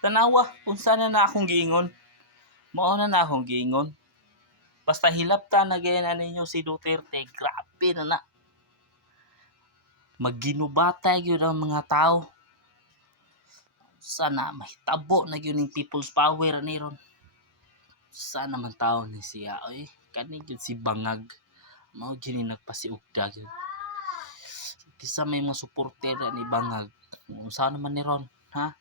tanawa unsa na akong giingon. Mao na akong giingon. Basta hilabtan na gaya na ninyo si Duterte, grabe na. Magginubatay gyud ang mga tao. Sana mahitabo na gyud ning people's power ni ron. Sana man tao ni siya oy. Kani gyud si Bangag. Mao gyud ni nagpasiugda gyud. Kisa may mga suporter ni Bangag. Unsa naman ni ron, ha?